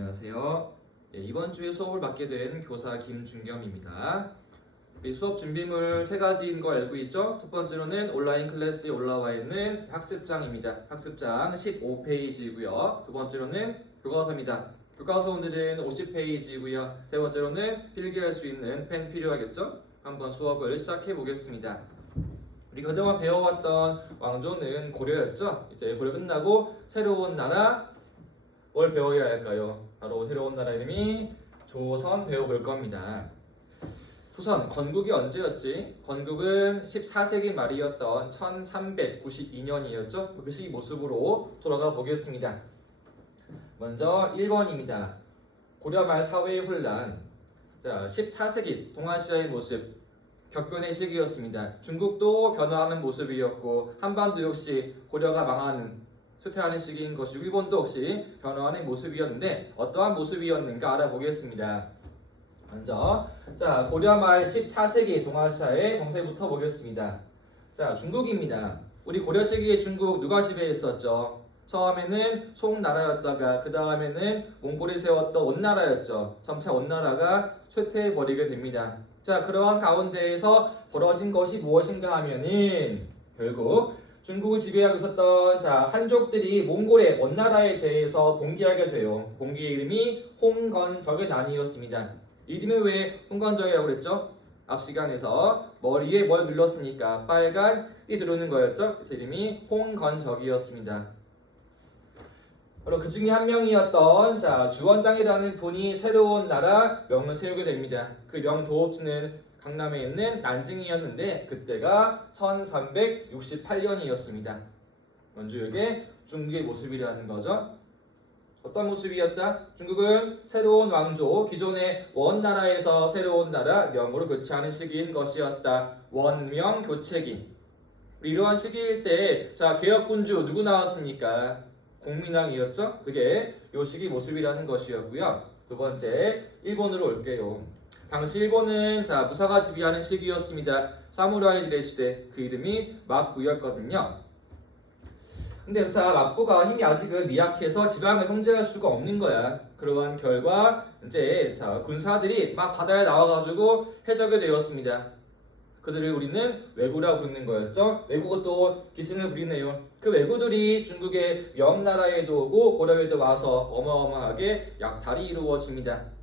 안녕하세요. 이번 주에 수업을 맡게 된 교사 김준겸입니다. 수업 준비물 세 가지인 거 알고 있죠? 첫 번째로는 온라인 클래스에 올라와 있는 학습장입니다. 학습장 15페이지이고요. 두 번째로는 교과서입니다. 교과서 오늘은 50페이지이고요. 세 번째로는 필기할 수 있는 펜 필요하겠죠? 한번 수업을 시작해 보겠습니다. 우리 그동안 배워왔던 왕조는 고려였죠? 이제 고려 끝나고 새로운 나라 뭘 배워야 할까요? 바로 새로운 나라 이름이 조선 배워볼 겁니다. 조선, 건국이 언제였지? 건국은 14세기 말이었던 1392년이었죠? 그 시기 모습으로 돌아가 보겠습니다. 먼저 1번입니다. 고려 말 사회의 혼란. 자, 14세기 동아시아의 모습. 격변의 시기였습니다. 중국도 변화하는 모습이었고 한반도 역시 고려가 망하는 쇠퇴하는 시기인 것이고 일본도 역시 변화하는 모습이었는데 어떠한 모습이었는가 알아보겠습니다. 먼저 자 고려 말 14세기 동아시아의 정세부터 보겠습니다. 자 중국입니다. 우리 고려 시기의 중국 누가 지배했었죠? 처음에는 송나라였다가 그 다음에는 몽골이 세웠던 원나라였죠. 점차 원나라가 쇠퇴해버리게 됩니다. 자 그러한 가운데에서 벌어진 것이 무엇인가 하면은 결국 중국을 지배하고 있었던 한족들이 몽골의 원나라에 대해서 봉기하게 돼요. 봉기의 이름이 홍건적의 난이었습니다. 이름이 왜 홍건적이라고 그랬죠? 앞 시간에서 머리에 뭘 눌렀으니까 빨간이 들어오는 거였죠? 그래서 이름이 홍건적이었습니다. 바로 그 중에 한 명이었던 주원장이라는 분이 새로운 나라 명을 세우게 됩니다. 그 명 도읍지는 강남에 있는 난징이었는데 그때가 1368년이었습니다. 먼저 이게 중국의 모습이라는 거죠. 어떤 모습이었다? 중국은 새로운 왕조, 기존의 원나라에서 새로운 나라 명으로 교체하는 시기인 것이었다. 원명 교체기. 이러한 시기일 때 개혁군주 누구 나왔습니까? 공민왕이었죠. 그게 요 시기 모습이라는 것이었고요. 두 번째 일본으로 올게요. 당시 일본은 무사가 지배하는 시기였습니다. 사무라이들의 시대, 그 이름이 막부였거든요. 근데 막부가 힘이 아직은 미약해서 지방을 통제할 수가 없는 거야. 그러한 결과 이제 군사들이 막 바다에 나와가지고 해적이 되었습니다. 그들을 우리는 왜구라고 부르는 거였죠. 왜구가 또 기승을 부리네요. 그 왜구들이 중국의 명나라에도 오고 고려에도 와서 어마어마하게 약탈이 이루어집니다.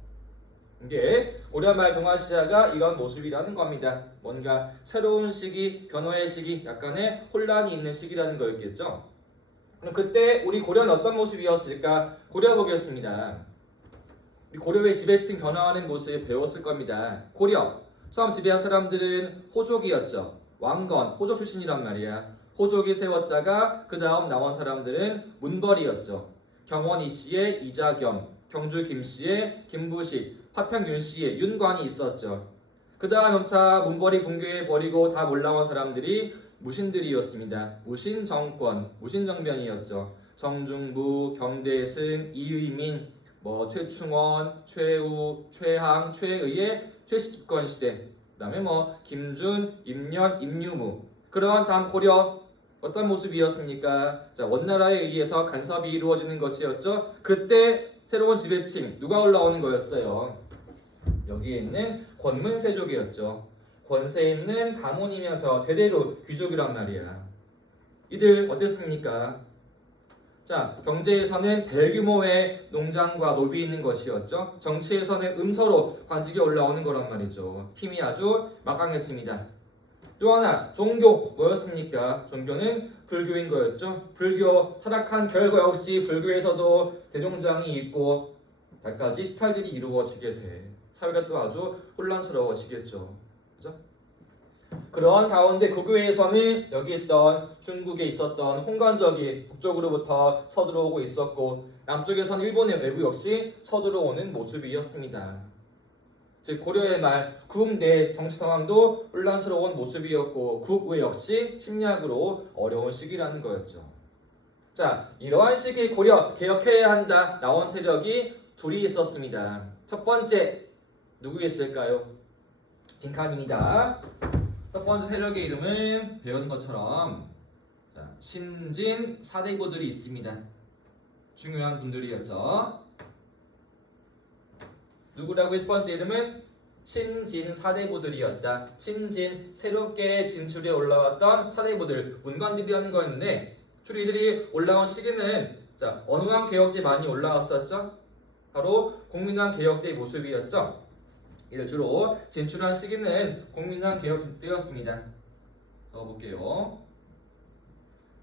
이게 고려 말 동아시아가 이런 모습이라는 겁니다. 뭔가 새로운 시기, 변화의 시기, 약간의 혼란이 있는 시기라는 거였겠죠. 그럼 그때 우리 고려는 어떤 모습이었을까? 고려 보겠습니다. 우리 고려의 지배층 변화하는 모습을 배웠을 겁니다. 고려 처음 지배한 사람들은 호족이었죠. 왕건, 호족 출신이란 말이야. 호족이 세웠다가 그 다음 나온 사람들은 문벌이었죠. 경원 이씨의 이자겸, 경주 김씨의 김부식, 화평 윤씨의 윤관이 있었죠. 그 다음 문벌이 붕괴해버리고 다 올라온 사람들이 무신들이었습니다. 무신정권, 무신정변이었죠. 정중부, 경대승, 이의민, 최충원, 최우, 최항, 최의의 최씨집권 시대, 그 다음에 김준, 임련, 임유무. 그러한 다음 고려 어떤 모습이었습니까? 원나라에 의해서 간섭이 이루어지는 것이었죠. 그때 새로운 지배층 누가 올라오는 거였어요? 여기에 있는 권문세족이었죠. 권세에 있는 가문이면서 대대로 귀족이란 말이야. 이들 어땠습니까? 경제에서는 대규모의 농장과 노비 있는 것이었죠. 정치에서는 음서로 관직이 올라오는 거란 말이죠. 힘이 아주 막강했습니다. 또 하나 종교 뭐였습니까? 종교는 불교인 거였죠. 불교 타락한 결과 역시 불교에서도 대종장이 있고 몇 가지 스타일들이 이루어지게 돼. 사회가 또 아주 혼란스러워지겠죠. 그죠? 그러한 가운데 국교에서는 여기 있던 중국에 있었던 홍건적이 북쪽으로부터 서들어오고 있었고 남쪽에서는 일본의 외부 역시 서들어오는 모습이었습니다. 즉 고려의 말 국내 정치 상황도 혼란스러운 모습이었고 국외 역시 침략으로 어려운 시기라는 거였죠. 이러한 시기 고려 개혁해야 한다 나온 세력이 둘이 있었습니다. 첫 번째 누구였을까요? 빈칸입니다. 첫 번째 세력의 이름은 배운 것처럼 신진 사대부들이 있습니다. 중요한 분들이었죠. 누구라고 첫 번째 이름은 신진 사대부들이었다. 신진 새롭게 진출해 올라왔던 사대부들 문관들이 하는 거였는데 주로 이들이 올라온 시기는 자 어느 한 개혁 때 많이 올라왔었죠? 바로 공민왕 개혁 때의 모습이었죠. 이들 주로 진출한 시기는 공민왕 개혁 때였습니다. 적어볼게요.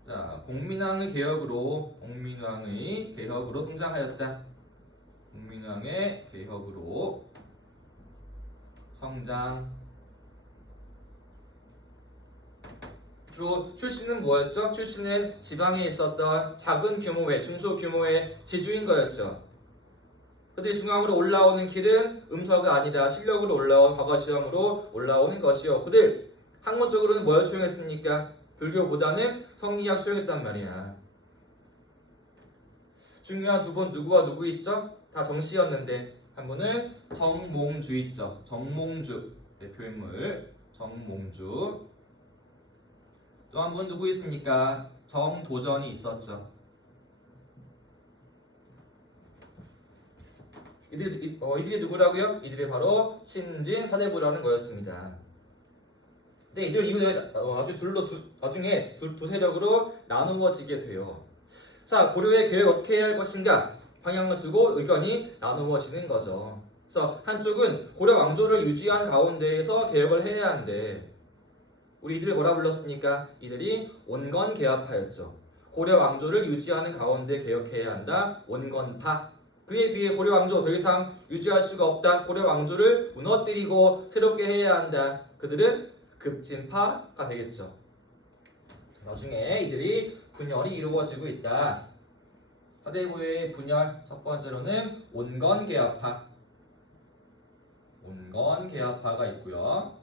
자 공민왕의 개혁으로 성장하였다. 공민왕의 개혁으로 성장. 주로 출신은 뭐였죠? 출신은 지방에 있었던 작은 규모의 중소 규모의 지주인 거였죠. 그들이 중앙으로 올라오는 길은 음서가 아니라 실력으로 올라온 과거 시험으로 올라오는 것이요. 그들 학문적으로는 뭘 수용했습니까? 불교보다는 성리학 수용했단 말이야. 중요한 두 분 누구와 누구 있죠? 다 정씨였는데 한 분은 정몽주 있죠. 정몽주 대표인물 정몽주. 또 한 분 누구 있습니까? 정도전이 있었죠. 이들이 누구라고요? 이들이 바로 신진 사대부라는 거였습니다. 근데 이들 이후에 나중에 두 세력으로 나누어지게 돼요. 자, 고려의 계획 어떻게 해야 할 것인가? 방향을 두고 의견이 나누어지는 거죠. 그래서 한쪽은 고려 왕조를 유지한 가운데에서 개혁을 해야 하는데 우리 이들을 뭐라 불렀습니까? 이들이 온건개혁파였죠. 고려 왕조를 유지하는 가운데 개혁해야 한다. 온건파. 그에 비해 고려 왕조 더 이상 유지할 수가 없다. 고려 왕조를 무너뜨리고 새롭게 해야 한다. 그들은 급진파가 되겠죠. 나중에 이들이 분열이 이루어지고 있다. 사대부의 분열 첫 번째로는 온건개혁파. 온건개혁파가 있고요.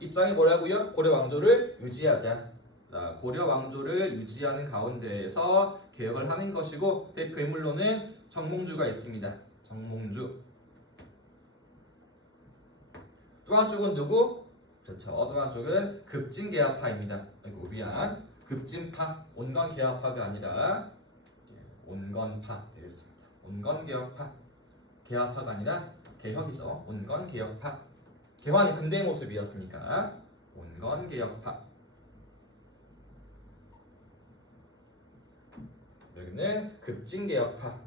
입장이 뭐라고요? 고려 왕조를 유지하자. 자, 고려 왕조를 유지하는 가운데에서 개혁을 하는 것이고 대표 인물로는 정몽주가 있습니다. 정몽주. 또 한쪽은 누구? 그렇죠. 또 한쪽은 급진개혁파입니다. 아이고 미안. 급진파. 온건개혁파가 아니라 온건파 되겠습니다. 온건개혁파. 개혁파가 아니라 개혁이죠. 온건개혁파. 개화는 근대 모습이었으니까 온건개혁파. 여기는 급진개혁파.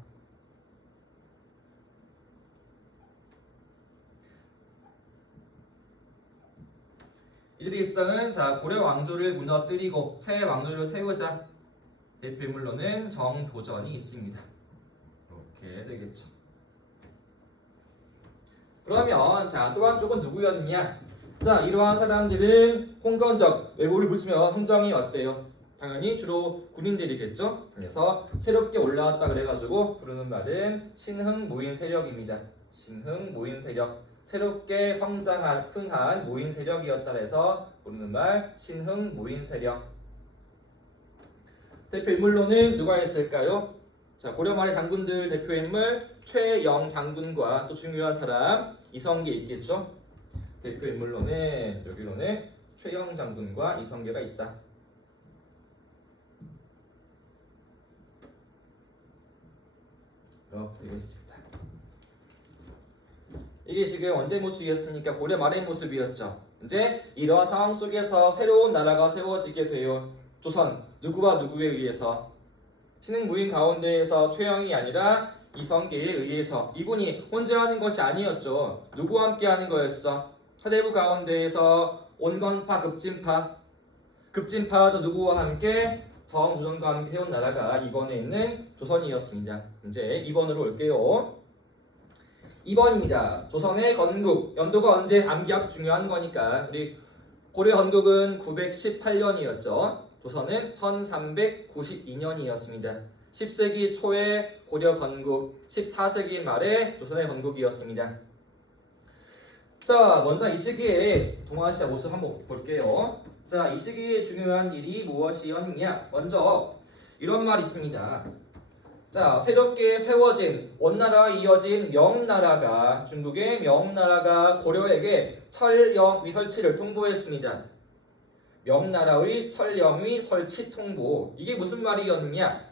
이들의 입장은 자 고려 왕조를 무너뜨리고 새 왕조를 세우자. 대표 인물로는 정도전이 있습니다. 이렇게 되겠죠. 그러면 자 또 한쪽은 누구였느냐? 자 이러한 사람들은 홍건적 외고를 붙이며 성장이 어때요? 당연히 주로 군인들이겠죠. 그래서 새롭게 올라왔다 그래가지고 부르는 말은 신흥무인 세력입니다. 신흥무인 세력. 새롭게 성장한 흥한 무인 세력이었다 해서 부르는 말 신흥무인 세력. 대표 인물로는 누가 있을까요? 자 고려 말의 장군들 대표 인물 최영 장군과 또 중요한 사람 이성계 있겠죠. 대표 인물로는 여기로는 최영 장군과 이성계가 있다. 이렇게 되겠습니다. 이게 지금 언제 모습이었습니까? 고려 말의 모습이었죠. 이제 이러한 상황 속에서 새로운 나라가 세워지게 돼요. 조선 누구와 누구에 의해서? 신흥무인 가운데에서 최영이 아니라 이성계에 의해서. 이분이 혼자 하는 것이 아니었죠. 누구와 함께 하는 거였어? 사대부 가운데에서 온건파, 급진파. 급진파도 누구와 함께? 정조선과 함께 세운 나라가 이번에 있는 조선이었습니다. 이제 2번으로 올게요. 2번입니다. 조선의 건국. 연도가 언제? 암기합 중요한 거니까. 우리 고려 건국은 918년이었죠. 조선은 1392년이었습니다. 10세기 초에 고려 건국, 14세기 말에 조선의 건국이었습니다. 자, 먼저 이 시기에 동아시아 모습 한번 볼게요. 자, 이 시기에 중요한 일이 무엇이었느냐? 먼저 이런 말이 있습니다. 자, 새롭게 세워진 원나라가 이어진 명나라가 중국의 명나라가 고려에게 철령위 설치를 통보했습니다. 명나라의 철령위 설치 통보. 이게 무슨 말이었느냐?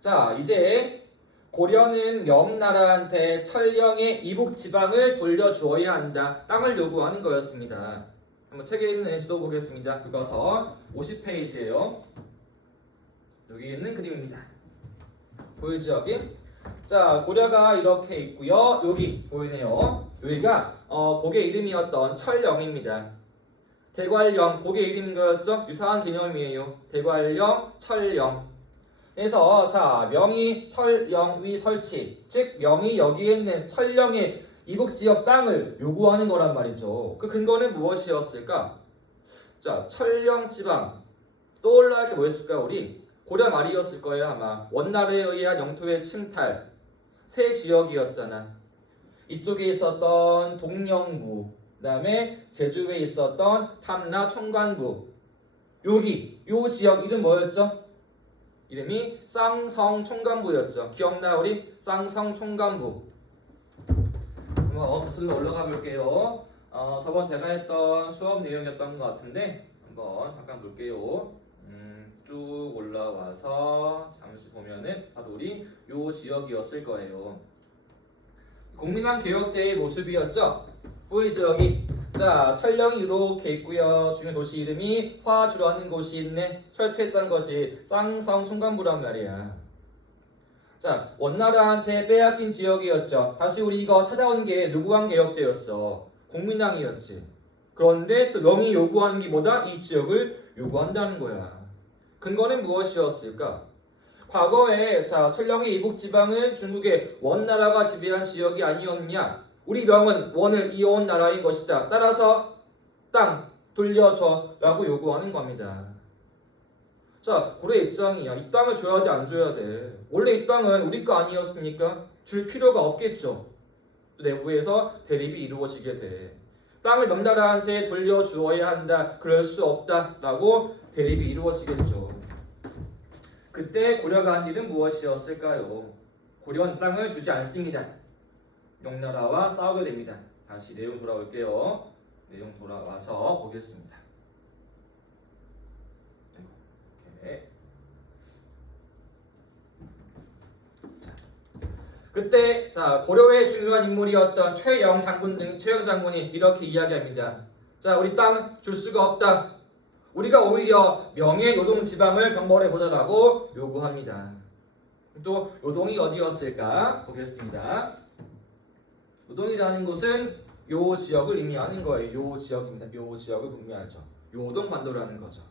자, 자, 이제 고려는 명나라한테 천령의 이북 지방을 돌려주어야 한다. 땅을 요구하는 거였습니다. 한번 책에 있는 지도 보겠습니다. 그거서 50페이지예요. 여기 있는 그림입니다. 보이죠 여기? 자, 고려가 이렇게 있고요. 여기 보이네요. 여기가 고개 이름이었던 철령입니다. 대관령 고개 이름인 거였죠? 유사한 개념이에요. 대관령, 철령. 그래서 자, 명이 철령 위 설치, 즉 명이 여기에 있는 철령의 이북 지역 땅을 요구하는 거란 말이죠. 그 근거는 무엇이었을까? 자, 철령 지방 떠올라야 게 뭐였을까? 우리 고려 말이었을 거예요 아마. 원나라에 의한 영토의 침탈, 새 지역이었잖아. 이쪽에 있었던 동령부, 그 다음에 제주에 있었던 탐라 총관부, 여기 요 지역 이름 뭐였죠? 이름이 쌍성 총관부였죠. 기억나 우리? 쌍성 총관부. 한번 거슬러 올라가 볼게요. 저번 제가 했던 수업 내용이었던 것 같은데 한번 잠깐 볼게요. 쭉 올라와서 잠시 보면은 바로 우리 요 지역이었을 거예요. 공민왕 개혁 때의 모습이었죠. 보이죠 여기? 자, 철령이 이렇게 있고요. 중요 도시 이름이 화주라는 곳이 있네. 설치했던 것이 쌍성 총관부란 말이야. 자, 원나라한테 빼앗긴 지역이었죠. 다시 우리 이거 찾아온 게 누구왕 개혁 때였어? 공민왕이었지. 그런데 또 명이 요구하는 게 뭐다? 이 지역을 요구한다는 거야. 근거는 무엇이었을까? 과거에 자, 철령의 이북 지방은 중국의 원나라가 지배한 지역이 아니었냐? 우리 명은 원을 이어온 나라인 것이다. 따라서 땅 돌려줘 라고 요구하는 겁니다. 자, 고려 입장이야. 이 땅을 줘야 돼, 안 줘야 돼? 원래 이 땅은 우리 거 아니었습니까? 줄 필요가 없겠죠. 내부에서 대립이 이루어지게 돼. 땅을 명나라한테 돌려주어야 한다. 그럴 수 없다. 라고 대립이 이루어지겠죠. 그때 고려가 한 일은 무엇이었을까요? 고려는 땅을 주지 않습니다. 명나라와 싸우게 됩니다. 다시 내용 돌아올게요. 내용 돌아와서 보겠습니다. 이렇게. 그때 자, 고려의 중요한 인물이었던 최영 장군이 이렇게 이야기합니다. 자, 우리 땅 줄 수가 없다. 우리가 오히려 명예 요동 지방을 정벌해 보자라고 요구합니다. 또 요동이 어디였을까 보겠습니다. 요동이라는 곳은 요 지역을 의미하는 거예요. 요 지역입니다. 요 지역을 의미하죠. 요동 반도라는 거죠.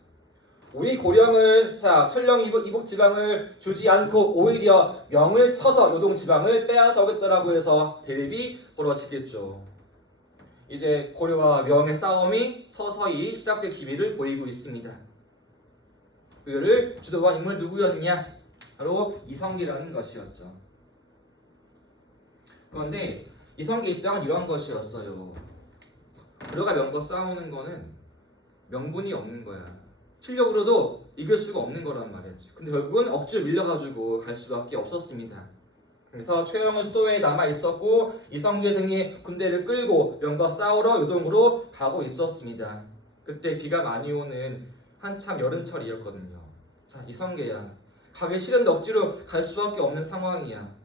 우리 고령은 자, 철령 이북 지방을 주지 않고 오히려 명을 쳐서 요동 지방을 빼앗아오겠다라고 해서 대립이 벌어지겠죠. 이제 고려와 명의 싸움이 서서히 시작될 기미를 보이고 있습니다. 그를 주도한 인물 누구였냐? 바로 이성계라는 것이었죠. 그런데 이성계 입장은 이런 것이었어요. 고려가 명과 싸우는 거는 명분이 없는 거야. 실력으로도 이길 수가 없는 거란 말이었지. 근데 결국은 억지로 밀려가지고 갈 수밖에 없었습니다. 그래서 최영은 수도에 남아 있었고 이성계 등이 군대를 끌고 명과 싸우러 요동으로 가고 있었습니다. 그때 비가 많이 오는 한참 여름철이었거든요. 자, 이성계야, 가기 싫은데 억지로 갈 수밖에 없는 상황이야.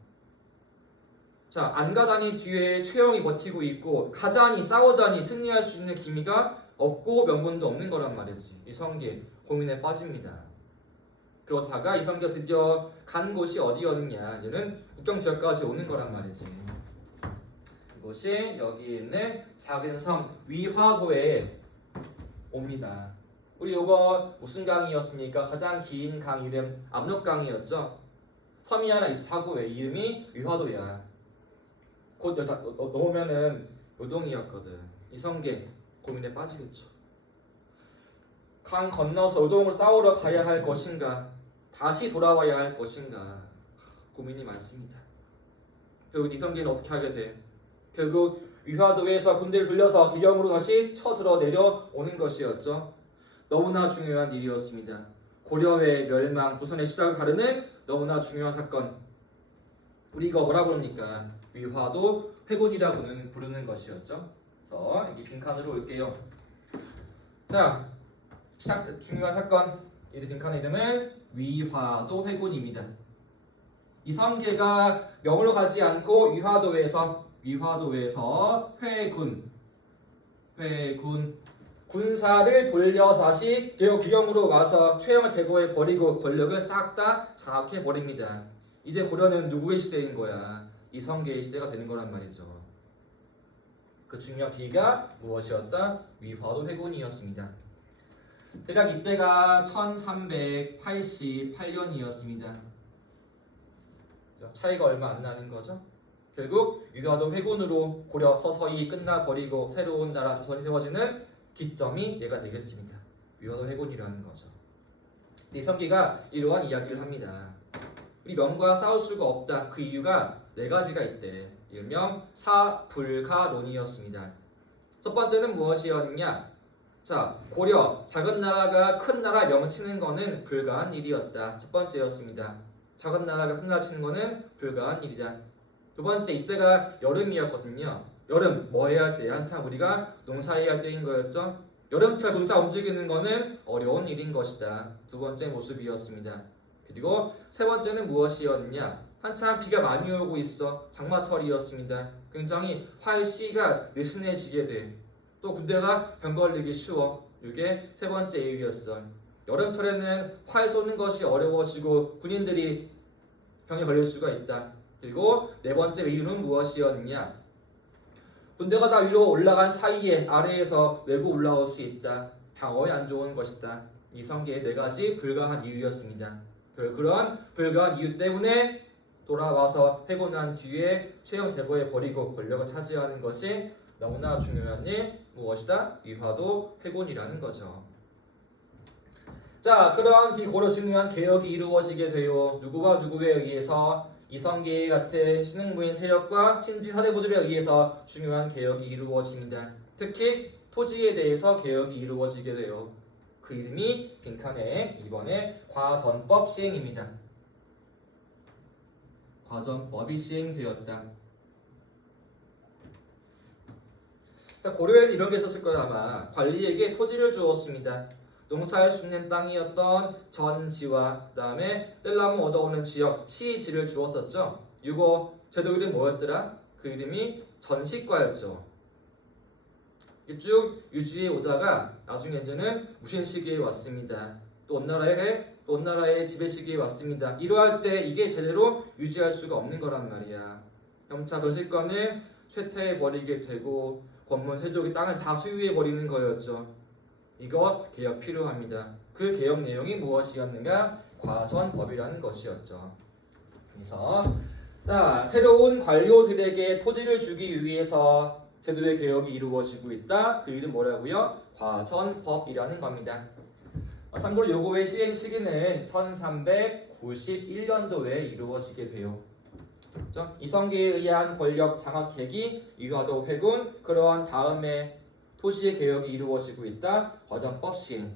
자, 안 가자니 뒤에 최영이 버티고 있고 가자니 싸우자니 승리할 수 있는 기미가 없고 명분도 없는 거란 말이지. 이성계 고민에 빠집니다. 그러다가 이성계가 드디어 간 곳이 어디였냐? 이제는 국경 지역까지 오는 거란 말이지. 이곳이 여기 있는 작은 섬 위화도에 옵니다. 우리 요거 무슨 강이었습니까? 가장 긴 강 이름 압록강이었죠. 섬이 하나 있어. 사구에 이름이 위화도야. 곧 여기다 넣으면은 요동이었거든. 이성계 고민에 빠지겠죠. 강 건너서 요동으로 싸우러 가야 할 것인가, 다시 돌아와야 할 것인가, 고민이 많습니다. 결국 이성계는 어떻게 하게 돼? 결국 위화도에서 군대를 돌려서 기령으로 다시 쳐들어 내려오는 것이었죠. 너무나 중요한 일이었습니다. 고려의 멸망, 조선의 시작을 가르는 너무나 중요한 사건. 우리 이거 뭐라 그럽니까? 위화도 회군이라고 부르는 것이었죠. 그래서 여기 빈칸으로 올게요. 자, 시작 중요한 사건. 이 빈칸의 이름은 위화도 회군입니다. 이성계가 명으로 가지 않고 위화도에서 회군 군사를 돌려 다시 기령으로 와서 최영을 제거해 버리고 권력을 싹 다 장악해 버립니다. 이제 고려는 누구의 시대인 거야? 이성계의 시대가 되는 거란 말이죠. 그 중요한 기가 무엇이었다? 위화도 회군이었습니다. 대략 이때가 1388년이었습니다. 차이가 얼마 안 나는 거죠. 결국 위화도 회군으로 고려 서서히 끝나버리고 새로운 나라 조선이 세워지는 기점이 얘가 되겠습니다. 위화도 회군이라는 거죠. 이성계가 이러한 이야기를 합니다. 우리 명과 싸울 수가 없다. 그 이유가 네 가지가 있대. 일명 사불가론이었습니다. 첫 번째는 무엇이었냐? 자, 고려 작은 나라가 큰 나라 명치는 거는 불가한 일이었다. 첫 번째였습니다. 작은 나라가 큰 나라 치는 거는 불가한 일이다. 두 번째, 이때가 여름이었거든요. 여름 뭐 해야 할 때? 한참 우리가 농사해야 할 때인 거였죠. 여름철 군사 움직이는 거는 어려운 일인 것이다. 두 번째 모습이었습니다. 그리고 세 번째는 무엇이었냐? 한참 비가 많이 오고 있어. 장마철이었습니다. 굉장히 활시가 느슨해지게 돼. 또 군대가 병 걸리기 쉬워. 이게 세 번째 이유였어. 여름철에는 활 쏘는 것이 어려워지고 군인들이 병에 걸릴 수가 있다. 그리고 네 번째 이유는 무엇이었냐? 군대가 다 위로 올라간 사이에 아래에서 외구 올라올 수 있다. 방어에 안 좋은 것이다. 이성계의 네 가지 불가한 이유였습니다. 그러한 불가한 이유 때문에 돌아와서 회군한 뒤에 최영 제거해 버리고 권력을 차지하는 것이 너무나 중요한 일 무엇이다? 위화도 회군이라는 거죠. 자, 그러한 고려 중요한 개혁이 이루어지게 되어 누구와 누구에 의해서 이성계 같은 신흥부인 세력과 신지 사대부들에 의해서 중요한 개혁이 이루어집니다. 특히 토지에 대해서 개혁이 이루어지게 돼요. 그 이름이 빈칸에 이번에 과전법 시행입니다. 과전법이 시행되었다. 자, 고려에는 이런 게 있었을 거예요. 아마 관리에게 토지를 주었습니다. 농사할 수 있는 땅이었던 전지와 그 다음에 뜰나무 얻어오는 지역 시지를 주었었죠. 이거 제도 이름 뭐였더라? 그 이름이 전시과였죠. 쭉 유지해 오다가 나중에 이제는 무신 시기에 왔습니다. 또 온 나라의 지배 시기에 왔습니다. 이러할 때 이게 제대로 유지할 수가 없는 거란 말이야. 점차 전시과는 쇠퇴해 버리게 되고 권문 세족이 땅을 다 소유해 버리는 거였죠. 이거 개혁 필요합니다. 그 개혁 내용이 무엇이었는가? 과전법이라는 것이었죠. 그래서 새로운 관료들에게 토지를 주기 위해서 제도의 개혁이 이루어지고 있다. 그 이름 뭐라고요? 과전법이라는 겁니다. 참고로 요거의 시행 시기는 1391년도에 이루어지게 돼요. 이성계에 의한 권력 장악획이 위화도 회군, 그러한 다음에 토지의 개혁이 이루어지고 있다. 과전법 시행.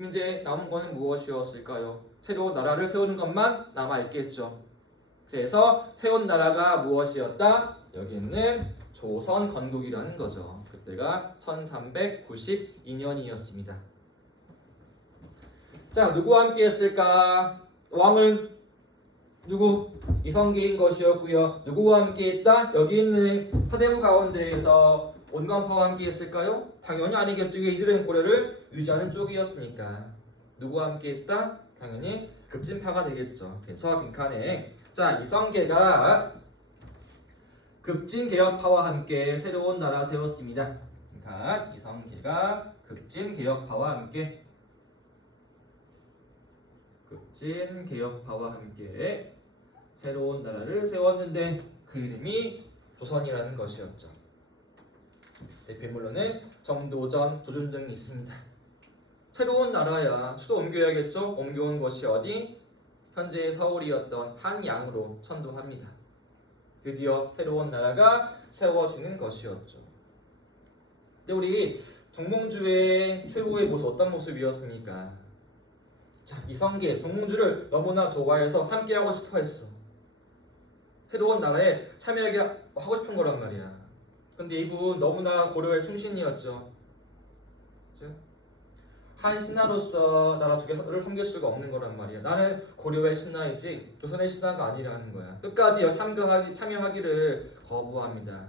이제 남은 거는 무엇이었을까요? 새로운 나라를 세우는 것만 남아있겠죠. 그래서 세운 나라가 무엇이었다? 여기는 조선 건국이라는 거죠. 그때가 1392년이었습니다. 자, 누구와 함께 했을까? 왕은 누구? 이성계인 것이었고요. 누구와 함께 했다? 여기 있는 사대부 가운데에서 온건파와 함께 했을까요? 당연히 아니겠죠. 이들은 고려를 유지하는 쪽이었으니까. 누구와 함께 했다? 당연히 급진파가 되겠죠. 그래서 빈칸에 이성계가 급진개혁파와 함께 새로운 나라 세웠습니다. 빈칸 이성계가 급진개혁파와 함께 새로운 나라를 세웠는데 그 이름이 조선이라는 것이었죠. 대표인물로는 정도전, 조준 등이 있습니다. 새로운 나라야. 수도 옮겨야겠죠? 옮겨온 곳이 어디? 현재의 서울이었던 한양으로 천도합니다. 드디어 새로운 나라가 세워지는 것이었죠. 근데 우리 동몽주의 최후의 모습 어떤 모습이었습니까? 자, 이성계 동몽주를 너무나 좋아해서 함께하고 싶어 했어. 새로운 나라에 참여하게 하고 싶은 거란 말이야. 근데 이분 너무나 고려의 충신이었죠. 한 신하로서 나라 두 개를 섬길 수가 없는 거란 말이야. 나는 고려의 신하이지 조선의 신하가 아니라는 거야. 끝까지 참여하기를 거부합니다.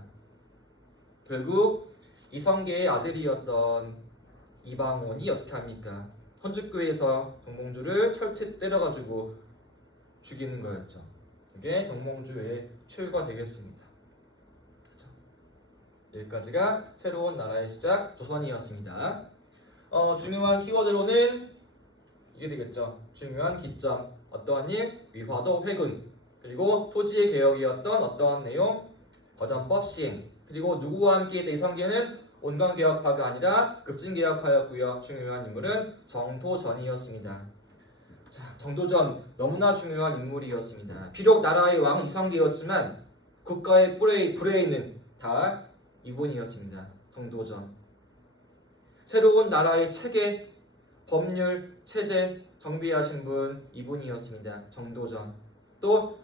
결국 이성계의 아들이었던 이방원이 어떻게 합니까? 헌죽교에서 정몽주를 철퇴 때려가지고 죽이는 거였죠. 이게 정몽주의 최후가 되겠습니다. 그렇죠? 여기까지가 새로운 나라의 시작 조선이었습니다. 중요한 키워드로는 이게 되겠죠. 중요한 기점, 어떠한 일, 위화도 회군, 그리고 토지의 개혁이었던 어떠한 내용, 거전법 시행, 그리고 누구와 함께 이성계는 온건개혁파가 아니라 급진개혁파였고요. 중요한 인물은 정도전이었습니다. 자, 정도전 너무나 중요한 인물이었습니다. 비록 나라의 왕은 이성계였지만 국가의 브레인은 다 이분이었습니다. 정도전. 새로운 나라의 체계, 법률, 체제 정비하신 분 이분이었습니다. 정도전. 또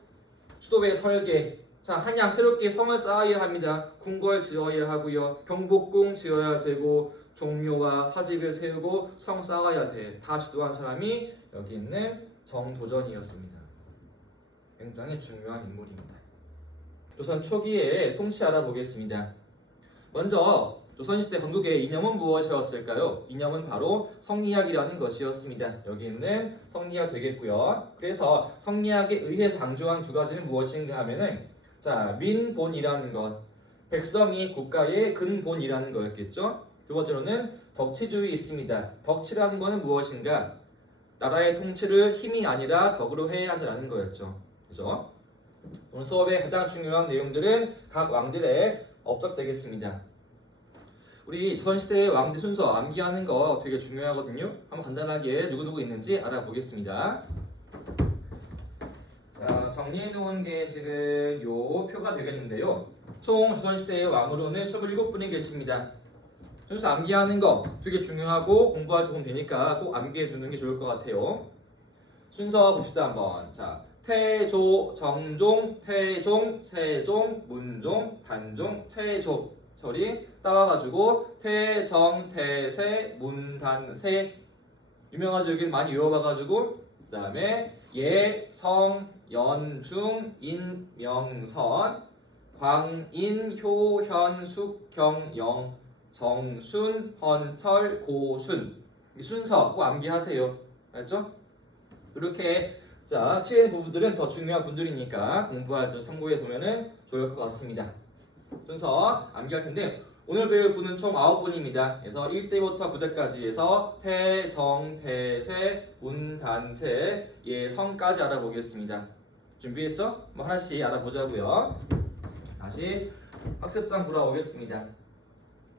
수도의 설계. 자, 한양 새롭게 성을 쌓아야 합니다. 궁궐 지어야 하고요. 경복궁 지어야 되고 종묘와 사직을 세우고 성 쌓아야 돼. 다 주도한 사람이 여기 있는 정도전이었습니다. 굉장히 중요한 인물입니다. 조선 초기의 통치 알아보겠습니다. 먼저 조선시대 건국의 이념은 무엇이었을까요? 이념은 바로 성리학이라는 것이었습니다. 여기 있는 성리학 되겠고요. 그래서 성리학에 의해서 강조한 두 가지는 무엇인가 하면은 자, 민본이라는 것, 백성이 국가의 근본이라는 거였겠죠. 두 번째로는 덕치주의 있습니다. 덕치라는 것은 무엇인가? 나라의 통치를 힘이 아니라 덕으로 해야 한다는 거였죠. 그죠? 오늘 수업의 가장 중요한 내용들은 각 왕들의 업적 되겠습니다. 우리 조선시대의 왕들 순서 암기하는 거 되게 중요하거든요. 한번 간단하게 누구누구 있는지 알아보겠습니다. 자, 정리해놓은 게 지금 요 표가 되겠는데요. 총 조선시대의 왕으로는 27분이 계십니다. 순서 암기하는 거 되게 중요하고 공부할 때 도움 되니까 꼭 암기해주는 게 좋을 것 같아요. 순서 봅시다 한번. 자, 태조, 정종, 태종, 세종, 문종, 단종, 세조 설이 따와가지고 태정, 태세, 문단세 유명하죠. 여기 많이 외워봐가지고 그 다음에 예, 성, 연중, 인, 명선, 광인, 효현, 숙경, 영, 정순, 헌철, 고순 이 순서 꼭 암기하세요. 알죠? 이렇게 자, 치의 부분들은 더 중요한 분들이니까 공부할 때 참고해 보면은 좋을 것 같습니다. 순서 암기할 텐데 오늘 배울 분은 총 9분입니다. 그래서 1대부터 9대까지 해서 태, 정, 태세, 문, 단, 세, 예, 성까지 알아보겠습니다. 준비했죠? 뭐 하나씩 알아보자고요. 다시 학습장 돌아오겠습니다.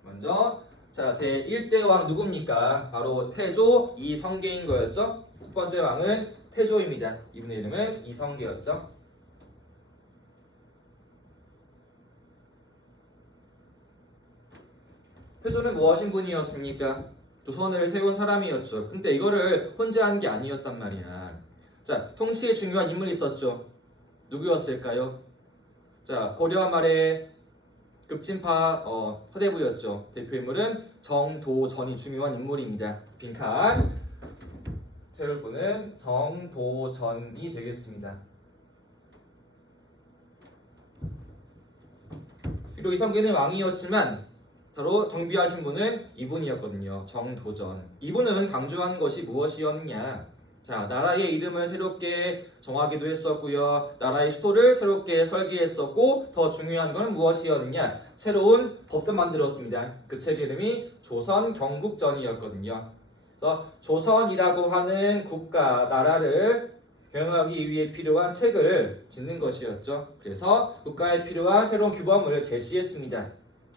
먼저 자, 제 1대 왕 누굽니까? 바로 태조 이성계인 거였죠? 첫 번째 왕은 태조입니다. 이분의 이름은 이성계였죠? 태조는 무엇인 분이었습니까? 조선을 세운 사람이었죠. 근데 이거를 혼자 한 게 아니었단 말이야. 자, 통치에 중요한 인물이 있었죠. 누구였을까요? 자, 고려 말에 급진파 서대부였죠. 대표 인물은 정도전이 중요한 인물입니다. 빈칸 채울 분은 정도전이 되겠습니다. 그리고 이성계는 왕이었지만 바로 정비하신 분은 이분이었거든요. 정도전. 이분은 강조한 것이 무엇이었냐? 자, 나라의 이름을 새롭게 정하기도 했었고요. 나라의 수도를 새롭게 설계했었고 더 중요한 건 무엇이었냐? 새로운 법전 만들었습니다. 그 책 이름이 조선 경국전이었거든요. 그래서 조선이라고 하는 국가, 나라를 경영하기 위해 필요한 책을 짓는 것이었죠. 그래서 국가에 필요한 새로운 규범을 제시했습니다.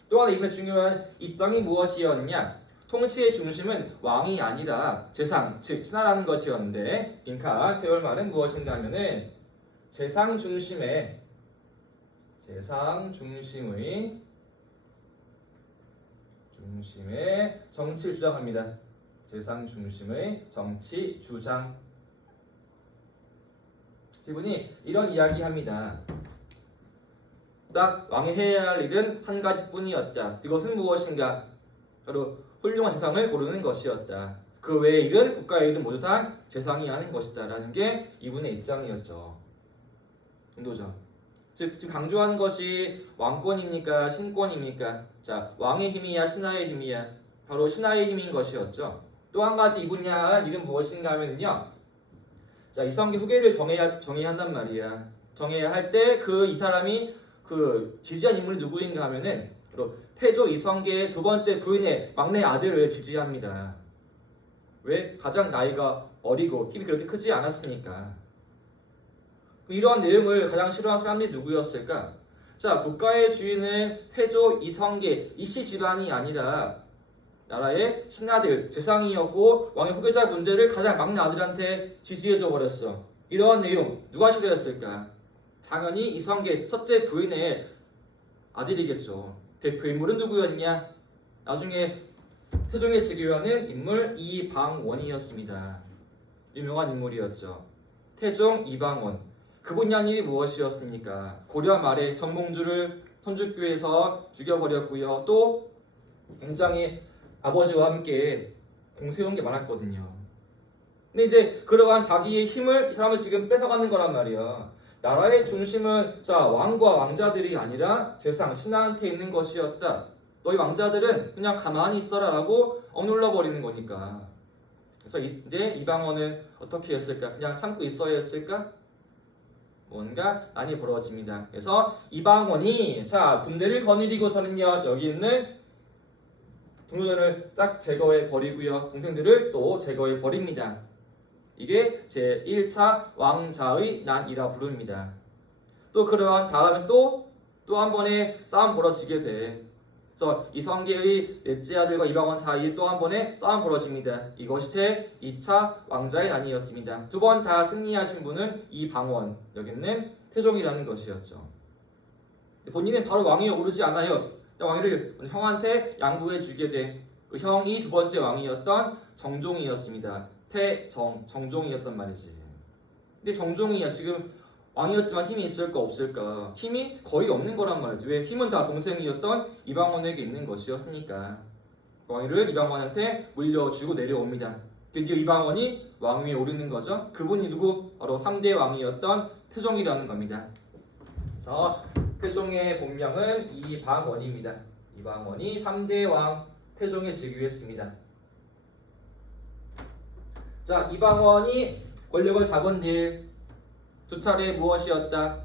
또한 이번에 중요한 입장이 무엇이었냐? 통치의 중심은 왕이 아니라 재상, 즉 신하라는 것이었는데 빈칸 채울 말은 무엇인가 하면은 재상 중심의 정치를 주장합니다. 재상 중심의 정치 주장. 이분이 이런 이야기합니다. 딱 왕이 해야 할 일은 한 가지뿐이었다. 이것은 무엇인가? 바로 훌륭한 재상을 고르는 것이었다. 그 외의 일은 국가의 일은 모두 다 재상이 하는 것이다 라는 게 이분의 입장이었죠. 정도죠. 즉 지금 강조하는 것이 왕권입니까? 신권입니까? 자, 왕의 힘이야? 신하의 힘이야? 바로 신하의 힘인 것이었죠. 또 한 가지 이분이 한 일은 무엇인가 하면요. 자, 이성계 후계를 정해야 한단 말이야. 정해야 할 때 이 사람이 그 지지한 인물이 누구인가 하면은 바로 태조 이성계의 두 번째 부인의 막내 아들을 지지합니다. 왜? 가장 나이가 어리고 힘이 그렇게 크지 않았으니까. 이러한 내용을 가장 싫어하는 사람들이 누구였을까? 자, 국가의 주인은 태조 이성계 이씨 집안이 아니라 나라의 신하들, 재상이었고 왕의 후계자 문제를 가장 막내 아들한테 지지해줘 버렸어. 이러한 내용 누가 싫어했을까? 당연히 이성계 첫째 부인의 아들이겠죠. 대표 인물은 누구였냐? 나중에 태종의 즉위하는 인물 이방원이었습니다. 유명한 인물이었죠. 태종 이방원. 그분이 한 일이 무엇이었습니까? 고려 말에 정몽주를 선주교에서 죽여버렸고요. 또 굉장히 아버지와 함께 공세운 게 많았거든요. 근데 이제 그러한 자기의 힘을 이 사람은 지금 뺏어가는 거란 말이야. 나라의 중심은 자 왕과 왕자들이 아니라 재상 신하한테 있는 것이었다. 너희 왕자들은 그냥 가만히 있어라라고 억눌러 버리는 거니까. 그래서 이제 이방원은 어떻게 했을까? 그냥 참고 있어야 했을까? 뭔가 난이 벌어집니다. 그래서 이방원이 자 군대를 거느리고서는요 여기 있는 동료들을 딱 제거해 버리고요 동생들을 또 제거해 버립니다. 이게 제 1차 왕자의 난이라 부릅니다. 또 그러한 다음에 또 한 번의 싸움 벌어지게 돼. 그래서 이성계의 넷째 아들과 이방원 사이에 또 한 번의 싸움 벌어집니다. 이것이 제 2차 왕자의 난이었습니다. 두 번 다 승리하신 분은 이방원, 여기는 태종이라는 것이었죠. 본인은 바로 왕위에 오르지 않아요. 왕위를 형한테 양보해 주게 돼. 그 형이 두 번째 왕이었던 정종이었습니다. 정종이었단 말이지. 근데 정종이야 지금 왕이었지만 힘이 있을까 없을까? 힘이 거의 없는 거란 말이지. 왜? 힘은 다 동생이었던 이방원에게 있는 것이었으니까. 왕위를 이방원한테 물려주고 내려옵니다. 드디어 이방원이 왕위에 오르는 거죠. 그분이 누구? 바로 3대 왕이었던 태종이라는 겁니다. 그래서 태종의 본명은 이방원입니다. 이방원이 3대 왕 태종에 즉위했습니다. 자, 이방원이 권력을 잡은 뒤 두 차례 무엇이었다?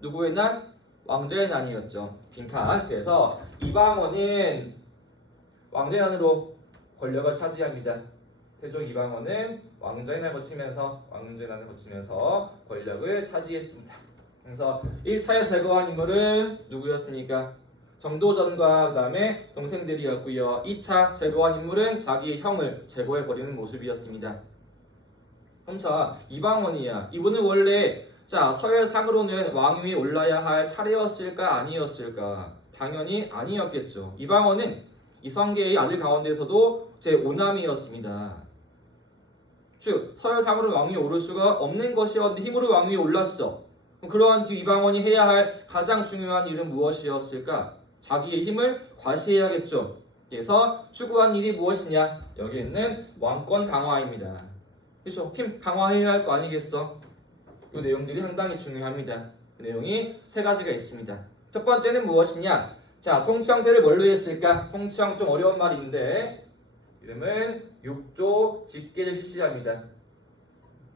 누구의 난? 왕자의 난이었죠. 빈칸. 그래서 이방원은 왕자의 난으로 권력을 차지합니다. 태종 이방원은 왕자의 난을 거치면서 권력을 차지했습니다. 그래서 1차에서 제거한 인물은 누구였습니까? 정도전과 그 다음에 동생들이었고요. 2차 제거한 인물은 자기 형을 제거해버리는 모습이었습니다. 3차 이방원이야. 이분은 원래 자 서열상으로는 왕위에 올라야 할 차례였을까 아니었을까? 당연히 아니었겠죠. 이방원은 이성계의 아들 가운데서도 제5남이었습니다. 즉 서열상으로 왕위에 오를 수가 없는 것이었는데 힘으로 왕위에 올랐어. 그러한 뒤 이방원이 해야 할 가장 중요한 일은 무엇이었을까? 자기의 힘을 과시해야겠죠. 그래서 추구한 일이 무엇이냐? 여기 있는 왕권 강화입니다. 그렇죠? 힘 강화해야 할 거 아니겠어? 이 내용들이 상당히 중요합니다. 그 내용이 세 가지가 있습니다. 첫 번째는 무엇이냐? 자, 통치 형태를 뭘로 했을까? 통치 형 좀 어려운 말인데 이름은 6조 직계제 실시합니다.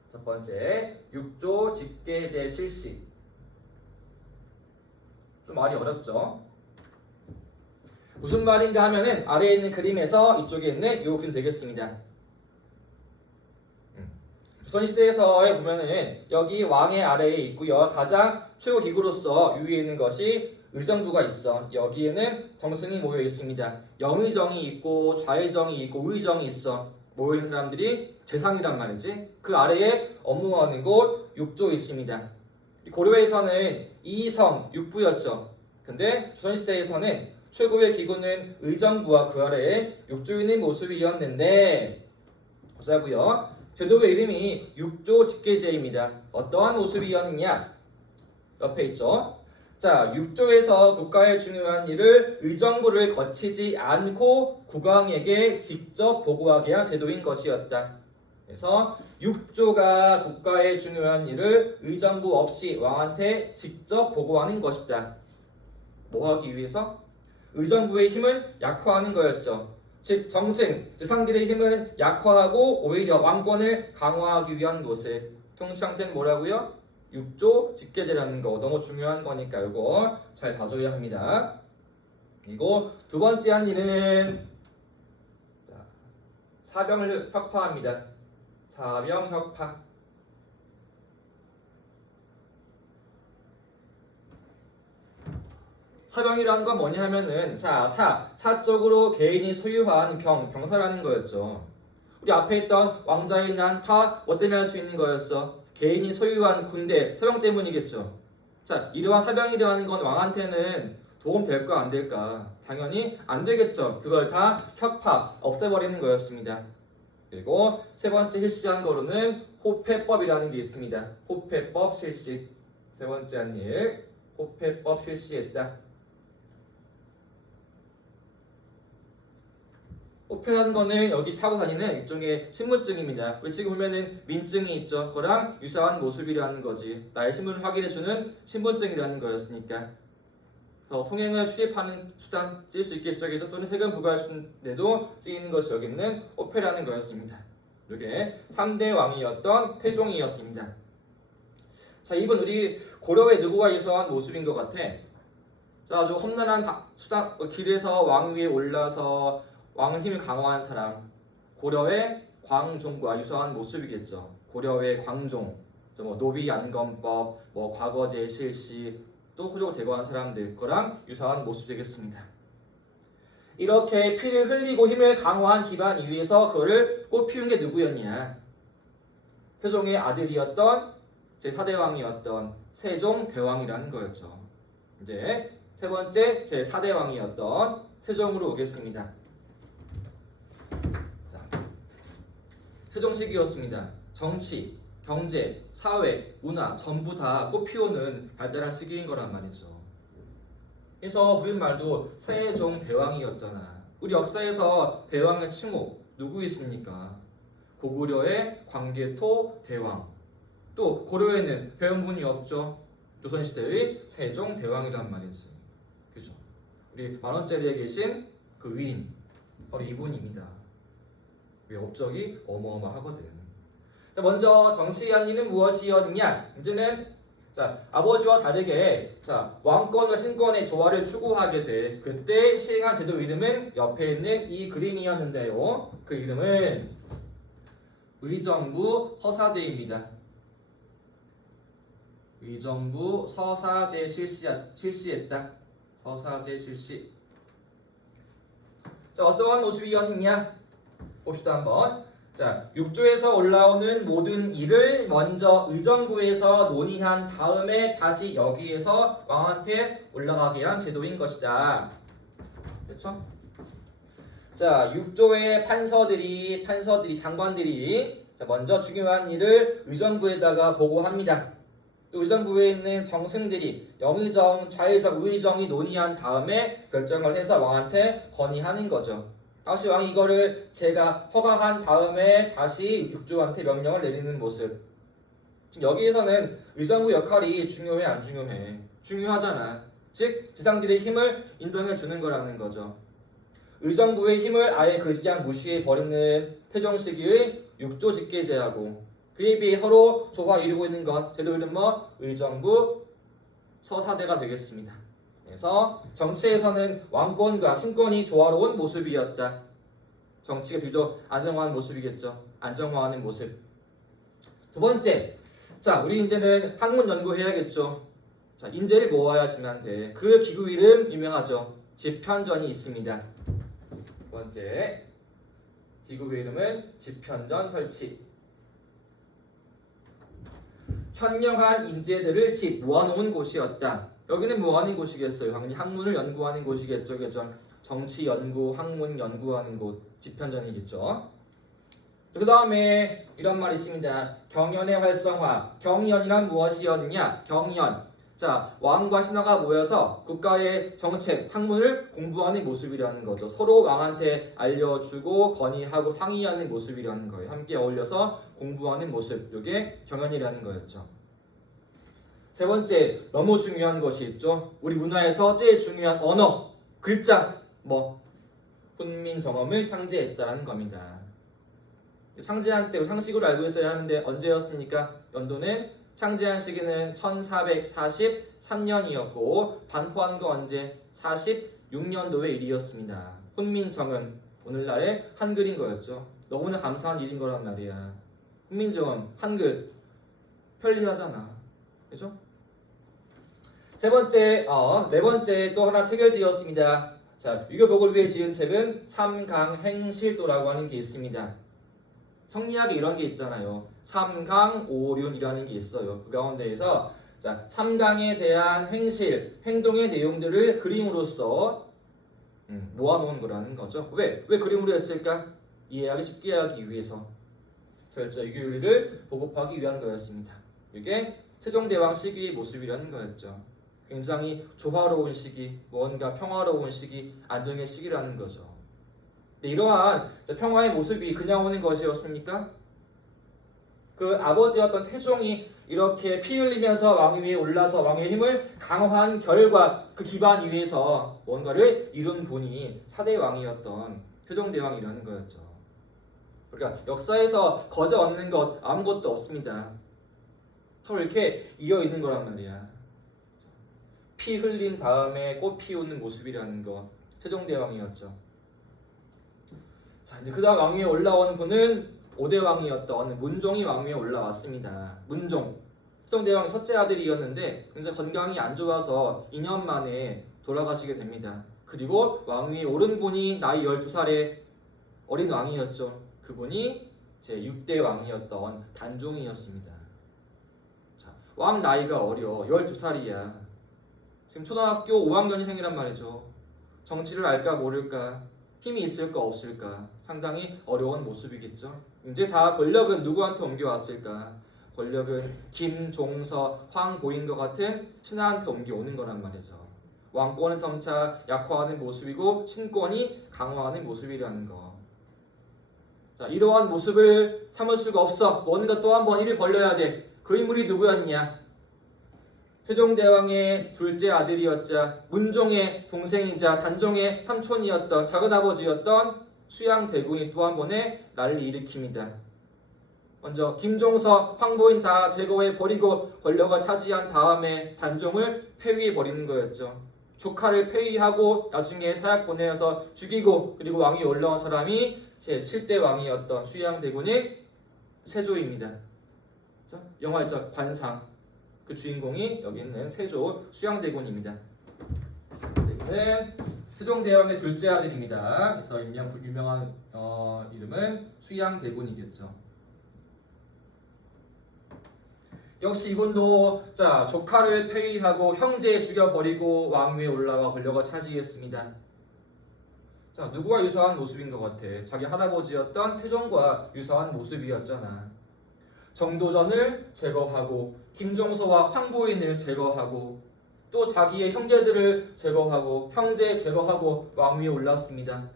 첫 번째, 6조 직계제 실시. 좀 말이 어렵죠? 무슨 말인가 하면은 아래에 있는 그림에서 이쪽에 있는 요 그림 되겠습니다. 조선시대에서 보면은 여기 왕의 아래에 있고요. 가장 최고 기구로서 위에 있는 것이 의정부가 있어. 여기에는 정승이 모여 있습니다. 영의정이 있고 좌의정이 있고 우의정이 있어. 모여 있는 사람들이 재상이란 말이지. 그 아래에 업무하는 곳 6조 있습니다. 고려에서는 2성 6부였죠. 근데 조선시대에서는 최고의 기구는 의정부와 그 아래에 6조 있는 모습이었는데 보자고요. 제도의 이름이 6조 직계제입니다. 어떠한 모습이었느냐? 옆에 있죠. 자, 6조에서 국가의 중요한 일을 의정부를 거치지 않고 국왕에게 직접 보고하게 한 제도인 것이었다. 그래서 6조가 국가의 중요한 일을 의정부 없이 왕한테 직접 보고하는 것이다. 뭐 하기 위해서? 의정부의 힘을 약화하는 거였죠. 즉 정승, 재상들의 힘을 약화하고 오히려 왕권을 강화하기 위한 모습. 통치 형태는 뭐라고요? 6조 직계제라는 거 너무 중요한 거니까 이거 잘 봐줘야 합니다. 그리고 두 번째 한 일은 사병을 혁파합니다. 사병 혁파. 사병이라는 건 뭐냐 하면은 사적으로 개인이 소유한 병사라는 거였죠. 우리 앞에 있던 왕자의 난 다 뭐 때문에 할 수 있는 거였어? 개인이 소유한 군대, 사병 때문이겠죠. 자, 이러한 사병이라는 건 왕한테는 도움 될까 안 될까? 당연히 안 되겠죠. 그걸 다 혁파, 없애버리는 거였습니다. 그리고 세 번째 실시한 거로는 호패법이라는 게 있습니다. 호패법 실시. 세 번째 한 일, 호패법 실시했다. 호패라는 거는 여기 차고 다니는 일종의 신분증입니다. 우리 지금 보면은 민증이 있죠. 그거랑 유사한 모습이라는 거지. 나의 신분을 확인해주는 신분증이라는 거였으니까. 그래서 통행을 출입하는 수단 찍을 수 있겠죠. 또는 세금 부과할 수인데도 찍는 것이 여기 있는 호패라는 거였습니다. 이게 3대 왕이었던 태종이었습니다. 자, 이번 우리 고려의 누구와 유사한 모습인 것 같아. 자, 아주 험난한 수단, 길에서 왕 위에 올라서 왕의 힘을 강화한 사람, 고려의 광종과 유사한 모습이겠죠. 고려의 광종, 뭐 노비안검법, 뭐 과거제 실시, 또 호족 제거한 사람들, 그거랑 유사한 모습이겠습니다. 이렇게 피를 흘리고 힘을 강화한 기반 위에서 그거를 꽃피운 게 누구였냐? 태종의 아들이었던 제4대 왕이었던 세종대왕이라는 거였죠. 이제 세 번째 제4대 왕이었던 세종으로 오겠습니다. 세종 시기였습니다. 정치, 경제, 사회, 문화 전부 다 꽃피우는 발달한 시기인 거란 말이죠. 그래서 우리말도 세종대왕이었잖아. 우리 역사에서 대왕의 칭호 누구 있습니까? 고구려의 광개토 대왕. 또 고려에는 배원군이 없죠. 조선시대의 세종대왕이란 말이지. 그죠? 우리 만원짜리에 계신 그 위인 바로 이분입니다. 업적이 어마어마하거든. 자, 먼저 정치한 일은 무엇이었냐? 이제는 아버지와 다르게 왕권과 신권의 조화를 추구하게 돼. 그때 시행한 제도 이름은 옆에 있는 이 그림이었는데요. 그 이름은 의정부 서사제입니다. 의정부 서사제 실시했다. 서사제 실시. 자, 어떠한 모습이었느냐? 봅시다 한번. 자, 6조에서 올라오는 모든 일을 먼저 의정부에서 논의한 다음에 다시 여기에서 왕한테 올라가게 한 제도인 것이다. 그렇죠? 자, 6조의 판서들이 장관들이 먼저 중요한 일을 의정부에다가 보고합니다. 또 의정부에 있는 정승들이 영의정, 좌의정, 우의정이 논의한 다음에 결정을 해서 왕한테 건의하는 거죠. 다시 왕이 이거를 제가 허가한 다음에 다시 육조한테 명령을 내리는 모습. 지금 여기에서는 의정부 역할이 중요해 안 중요해? 중요하잖아. 즉 지상들의 힘을 인정해 주는 거라는 거죠. 의정부의 힘을 아예 그냥 무시해 버리는 태종 시기의 육조 직계제하고 그에 비해 서로 조화 이루고 있는 것 제도 이름 의정부 서사제가 되겠습니다. 그래서 정치에서는 왕권과 신권이 조화로운 모습이었다. 정치가 비교적 안정화하는 모습이겠죠. 안정화하는 모습. 두 번째, 우리 이제는 학문 연구해야겠죠. 인재를 모아야지만 돼. 그 기구 이름 유명하죠. 집현전이 있습니다. 두 번째, 기구의 이름은 집현전 설치. 현명한 인재들을 모아놓은 곳이었다. 여기는 뭐 하는 곳이겠어요? 당연히 학문을 연구하는 곳이겠죠. 그죠? 정치 연구, 학문 연구하는 곳, 집현전이겠죠. 그 다음에 이런 말이 있습니다. 경연의 활성화. 경연이란 무엇이었냐? 경연. 자, 왕과 신하가 모여서 국가의 정책, 학문을 공부하는 모습이라는 거죠. 서로 왕한테 알려주고 건의하고 상의하는 모습이라는 거예요. 함께 어울려서 공부하는 모습, 이게 경연이라는 거였죠. 세 번째, 너무 중요한 것이 있죠. 우리 문화에서 제일 중요한 언어, 글자, 훈민정음을 창제했다는 겁니다. 창제한 때 상식으로 알고 있어야 하는데 언제였습니까? 연도는 창제한 시기는 1443년이었고 반포한 거 언제? 46년도의 일이었습니다. 훈민정음, 오늘날의 한글인 거였죠. 너무나 감사한 일인 거란 말이야. 훈민정음, 한글 편리하잖아. 그죠? 네 번째 또 하나 책을 지었습니다. 자, 유교복을 위해 지은 책은 삼강행실도라고 하는 게 있습니다. 성리학에 이런 게 있잖아요. 삼강오륜이라는 게 있어요. 그 가운데에서 자, 삼강에 대한 행실, 행동의 내용들을 그림으로써 모아놓은 거라는 거죠. 왜 그림으로 했을까? 이해하기 쉽게 하기 위해서. 철저 유교윤리를 보급하기 위한 거였습니다. 이게 세종대왕 시기의 모습이라는 거였죠. 굉장히 조화로운 시기, 뭔가 평화로운 시기, 안정의 시기라는 거죠. 이러한 평화의 모습이 그냥 오는 것이었습니까? 그 아버지였던 태종이 이렇게 피 흘리면서 왕위에 올라서 왕위의 힘을 강화한 결과 그 기반 위에서 뭔가를 이룬 분이 4대 왕이었던 세종대왕이라는 거였죠. 그러니까 역사에서 거저 얻는 것 아무것도 없습니다. 서로 이렇게 이어 있는 거란 말이야. 피 흘린 다음에 꽃 피우는 모습이라는 거 세종대왕이었죠. 자, 이제 그다음 왕위에 올라온 분은 5대 왕이었던 문종이 왕위에 올라왔습니다. 문종, 세종대왕의 첫째 아들이었는데 굉장히 건강이 안 좋아서 2년 만에 돌아가시게 됩니다. 그리고 왕위에 오른 분이 나이 12살의 어린 왕이었죠. 그분이 제6대 왕이었던 단종이었습니다. 자, 왕 나이가 어려 12살이야. 지금 초등학교 5학년생이란 말이죠. 정치를 알까 모를까, 힘이 있을까 없을까, 상당히 어려운 모습이겠죠. 이제 다 권력은 누구한테 옮겨왔을까? 권력은 김종서, 황보인과 같은 신하한테 옮겨오는 거란 말이죠. 왕권은 점차 약화하는 모습이고 신권이 강화하는 모습이라는 거. 자, 이러한 모습을 참을 수가 없어. 뭔가 또 한 번 일을 벌려야 돼. 그 인물이 누구였냐? 세종대왕의 둘째 아들이었자 문종의 동생이자 단종의 삼촌이었던 작은아버지였던 수양대군이 또 한 번의 난리 일으킵니다. 먼저 김종서, 황보인 다 제거해 버리고 권력을 차지한 다음에 단종을 폐위해 버리는 거였죠. 조카를 폐위하고 나중에 사약 보내어서 죽이고 그리고 왕위에 올라온 사람이 제7대 왕이었던 수양대군의 세조입니다. 영화 있죠? 관상. 그 주인공이 여기 있는 세조 수양대군입니다. 세종대왕의 둘째 아들입니다. 그래서 유명한 이름은 수양대군이겠죠. 역시 이분도 조카를 폐위하고 형제 죽여버리고 왕위에 올라와 권력을 차지했습니다. 누구와 유사한 모습인 것 같아? 자기 할아버지였던 태종과 유사한 모습이었잖아. 정도전을 제거하고 김종서와 황보인을 제거하고 또 자기의 형제들을 제거하고 형제 제거하고 왕위에 올랐습니다.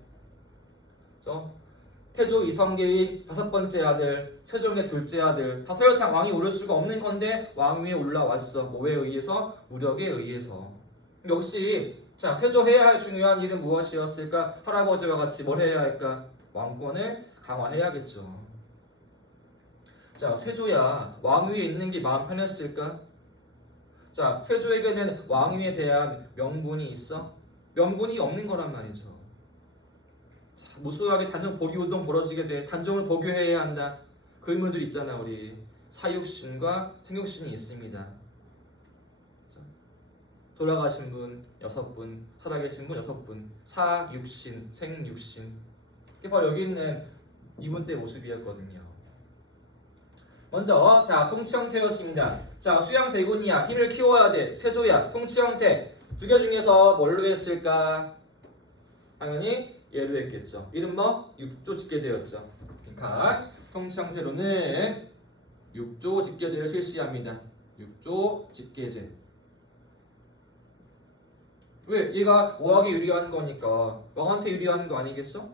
태조 이성계의 5번째 아들, 세종의 둘째 아들, 다 서열상 왕이 오를 수가 없는 건데 왕위에 올라왔어. 뭐에 의해서? 무력에 의해서. 역시 세조 해야 할 중요한 일은 무엇이었을까? 할아버지와 같이 뭘 해야 할까? 왕권을 강화해야겠죠. 세조야 왕위에 있는 게 마음 편했을까? 세조에게는 왕위에 대한 명분이 있어? 명분이 없는 거란 말이죠. 무수하게 단종 복위 운동 벌어지게 돼. 단종을 복위해야 한다. 그 인물들 있잖아. 우리 사육신과 생육신이 있습니다. 돌아가신 분 6분, 살아계신 분 6분, 사육신, 생육신. 이게 바로 여기 있는 이분 때 모습이었거든요. 먼저 통치 형태였습니다. 수양대군이야. 힘을 키워야 돼. 세조야. 통치 형태. 두 개 중에서 뭘로 했을까? 당연히 얘로 했겠죠. 이름 육조 직계제였죠. 그러니까 통치 형태로는 육조 직계제를 실시합니다. 육조 직계제. 왜? 얘가 왕에게 유리한 거니까 왕한테 유리한 거 아니겠어?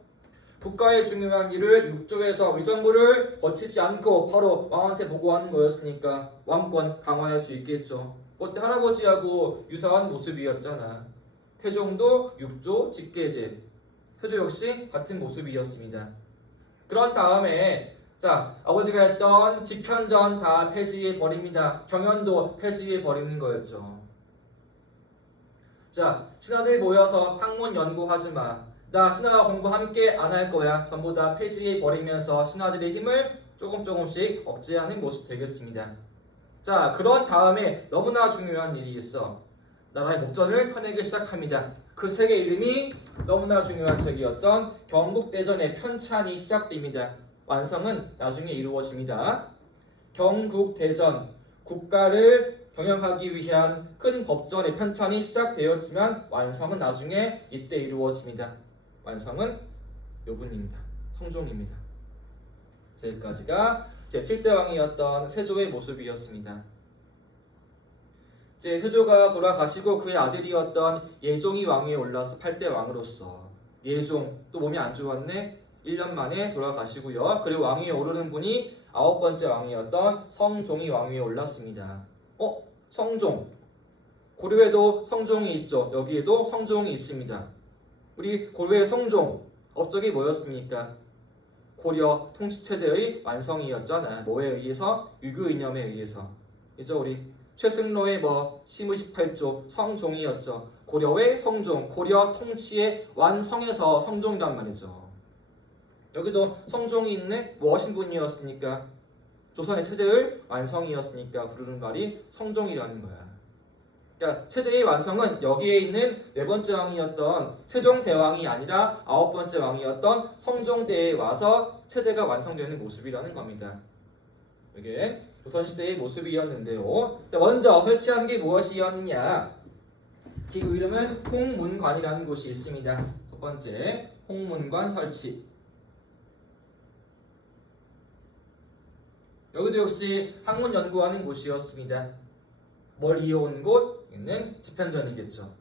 국가의 중요한 일을 6조에서 의정부를 거치지 않고 바로 왕한테 보고하는 거였으니까 왕권 강화할 수 있겠죠. 그때 할아버지하고 유사한 모습이었잖아. 태종도 6조 직계제, 태조 역시 같은 모습이었습니다. 그런 다음에 자, 아버지가 했던 집현전 다 폐지해 버립니다. 경연도 폐지해 버리는 거였죠. 자, 신하들 모여서 학문 연구하지 마. 나 신하와 공부 함께 안 할 거야. 전부 다 폐지해 버리면서 신하들의 힘을 조금씩 억제하는 모습 되겠습니다. 자, 그런 다음에 너무나 중요한 일이 있어. 나라의 목전을 펴내기 시작합니다. 그 책의 이름이 너무나 중요한 책이었던 경국대전의 편찬이 시작됩니다. 완성은 나중에 이루어집니다. 경국대전, 국가를 경영하기 위한 큰 법전의 편찬이 시작되었지만 완성은 나중에 이때 이루어집니다. 완성은 요분입니다. 성종입니다. 여기까지가 제7대 왕이었던 세조의 모습이었습니다. 이제 세조가 돌아가시고 그의 아들이었던 예종이 왕위에 올라서 8대 왕으로서 예종 또 몸이 안 좋았네. 1년 만에 돌아가시고요. 그리고 왕위에 오르는 분이 9번째 왕이었던 성종이 왕위에 올랐습니다. 성종. 고려에도 성종이 있죠. 여기에도 성종이 있습니다. 우리 고려의 성종 업적이 뭐였습니까? 고려 통치체제의 완성이었잖아. 뭐에 의해서? 유교 이념에 의해서. 이죠 우리 최승로의 시무 18조 성종이었죠. 고려의 성종, 고려 통치의 완성에서 성종이란 말이죠. 여기도 성종이 있네? 무엇인 분이었으니까? 조선의 체제의 완성이었으니까 부르는 말이 성종이라는 거야. 그러니까 체제의 완성은 여기에 있는 4번째 왕이었던 세종대왕이 아니라 9번째 왕이었던 성종대에 와서 체제가 완성되는 모습이라는 겁니다. 이게 조선시대의 모습이었는데요. 자, 먼저 설치한 게 무엇이었느냐? 기구 이름은 홍문관이라는 곳이 있습니다. 첫 번째, 홍문관 설치. 여기도 역시 학문 연구하는 곳이었습니다. 뭘 이어온 곳? 여기는 집현전이겠죠.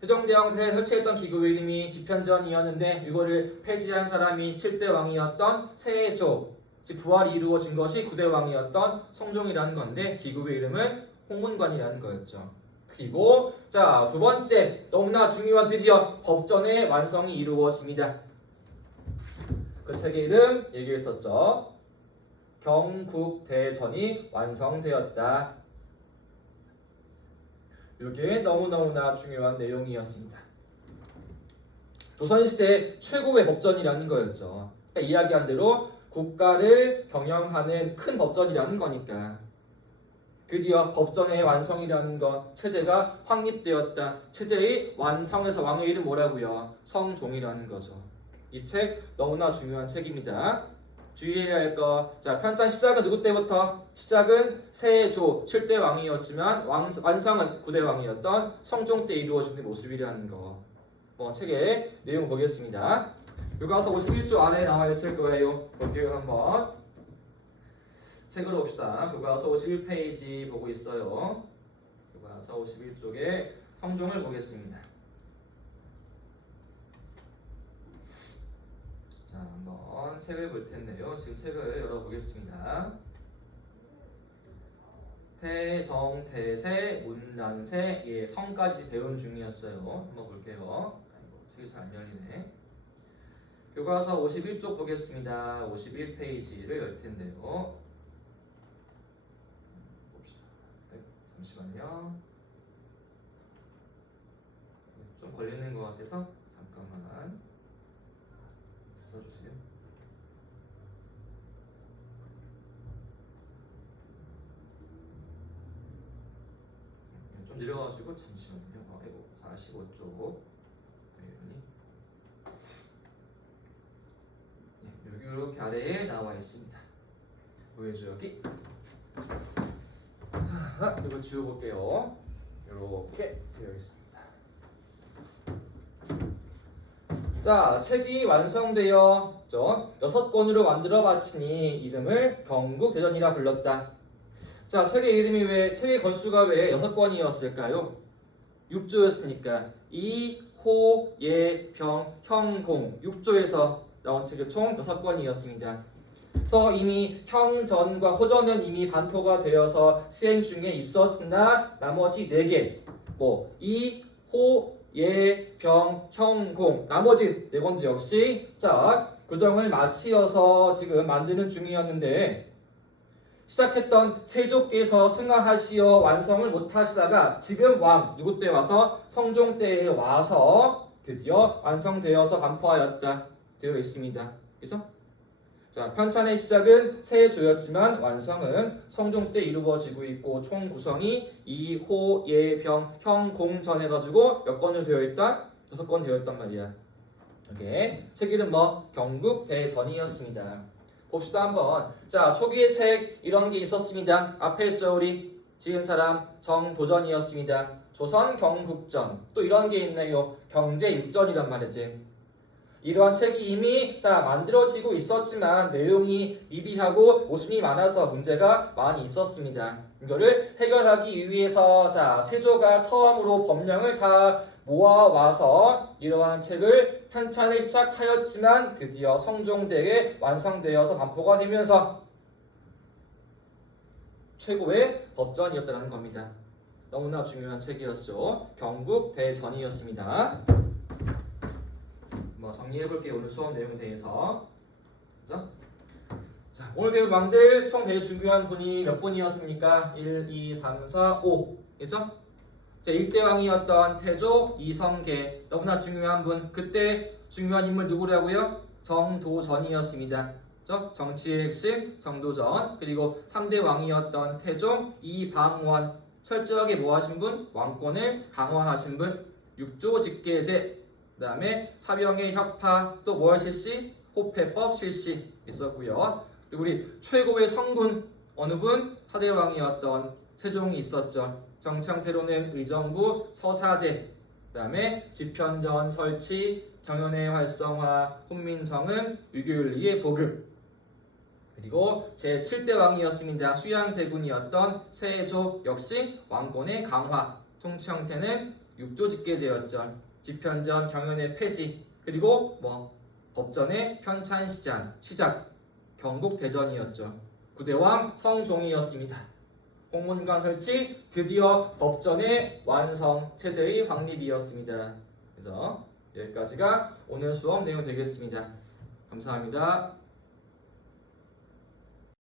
세종대왕 때 설치했던 기구의 이름이 집현전이었는데 이거를 폐지한 사람이 7대 왕이었던 세조, 즉 부활이 이루어진 것이 9대 왕이었던 성종이라는 건데 기구의 이름은 홍문관이라는 거였죠. 그리고 자, 두 번째 너무나 중요한 드디어 법전의 완성이 이루어집니다. 그 책의 이름 얘기했었죠. 경국대전이 완성되었다. 이게 너무너무나 중요한 내용이었습니다. 조선시대 최고의 법전이라는 거였죠. 그러니까 이야기한 대로 국가를 경영하는 큰 법전이라는 거니까 드디어 법전의 완성이라는 것, 체제가 확립되었다. 체제의 완성에서 왕의 이름 뭐라고요? 성종이라는 거죠. 이 책 너무나 중요한 책입니다. 주의해야 할 거. 자, 편찬 시작은 누구 때부터? 시작은 세조 7대 왕이었지만 완성은 9대 왕이었던 성종 때 이루어지는 모습이라는 거. 책의 내용 보겠습니다. 교과서 51조 안에 나와 있을 거예요. 볼게요 한번. 책으로 봅시다. 교과서 51페이지 보고 있어요. 교과서 51쪽에 성종을 보겠습니다. 자, 한번 책을 볼 텐데요. 지금 책을 열어보겠습니다. 태정, 태세, 문난세, 예, 성까지 배운 중이었어요. 한번 볼게요. 아이고, 책이 잘 안 열리네. 교과서 51쪽 보겠습니다. 51페이지를 열 텐데요. 봅시다. 네, 잠시만요. 좀 걸리는 것 같아서 잠깐만 써주세요. 좀 내려가지고 잠시만요. 아이고, 45쪽. 이렇게 아래에 나와 있습니다. 보여줘 여기. 자, 이거 지워볼게요. 이렇게 되어 있습니다. 자, 책이 완성되었죠. 6권으로 만들어 바치니 이름을 경국대전이라 불렀다. 자, 책의 이름이 책의 건수가 왜 6권이었을까요? 6조였으니까 이호예병형공 6조에서 나온 책이 총 6권이었습니다. 그래서 이미 형전과 호전은 이미 반포가 되어서 시행 중에 있었으나 나머지 4개 뭐 이호예병형공 나머지 4권도 역시 자 구정을 마치어서 지금 만드는 중이었는데 시작했던 세조께서 승하하시어 완성을 못하시다가 지금 왕 누구 때 와서 성종 때에 와서 드디어 완성되어서 반포하였다 되어 있습니다. 그래서 자 편찬의 시작은 세조였지만 완성은 성종 때 이루어지고 있고 총 구성이 이호예병형공전 해가지고 몇 권으로 되어 있다? 6권 되어 있단 말이야. 이게 책 이름 뭐 경국대전이었습니다. 봅시다 한번. 자 초기의 책 이런 게 있었습니다. 앞에 있죠 우리 지은 사람 정도전이었습니다. 조선 경국전 또 이런 게 있네요. 경제육전이란 말이지. 이러한 책이 이미 자 만들어지고 있었지만 내용이 미비하고 모순이 많아서 문제가 많이 있었습니다. 이거를 해결하기 위해서 자 세조가 처음으로 법령을 다 모아와서 이러한 책을 편찬을 시작하였지만 드디어 성종대에 완성되어서 반포가 되면서 최고의 법전이었다는 겁니다. 너무나 중요한 책이었죠. 경국대전이었습니다. 정리해볼게요. 오늘 수업 내용에 대해서. 그죠? 자, 오늘 배울 왕들 총 제일 중요한 분이 몇 분이었습니까? 1, 2, 3, 4, 5. 그죠? 제1대왕이었던 태조 이성계. 너무나 중요한 분. 그때 중요한 인물 누구라고요? 정도전이었습니다. 그죠? 정치의 핵심 정도전. 그리고 3대 왕이었던 태종 이방원. 철저하게 뭐 하신 분? 왕권을 강화하신 분. 6조 직계제. 그 다음에 사병의 혁파 또 뭘 실시? 호패법 실시 있었고요. 그리고 우리 최고의 성군 어느 분? 사대왕이었던 세종이 있었죠. 정창태로는 의정부 서사제 그 다음에 집현전 설치 경연의 활성화 훈민정음 유교윤리의 보급 그리고 제7대 왕이었습니다. 수양대군이었던 세조 역시 왕권의 강화 통치 형태는 6조 직계제였죠. 집현전 경연의 폐지 그리고 뭐 법전의 편찬 시작 경국대전이었죠. 9대왕 성종이었습니다. 홍문관 설치 드디어 법전의 완성 체제의 확립이었습니다. 그래서 여기까지가 오늘 수업 내용 되겠습니다. 감사합니다.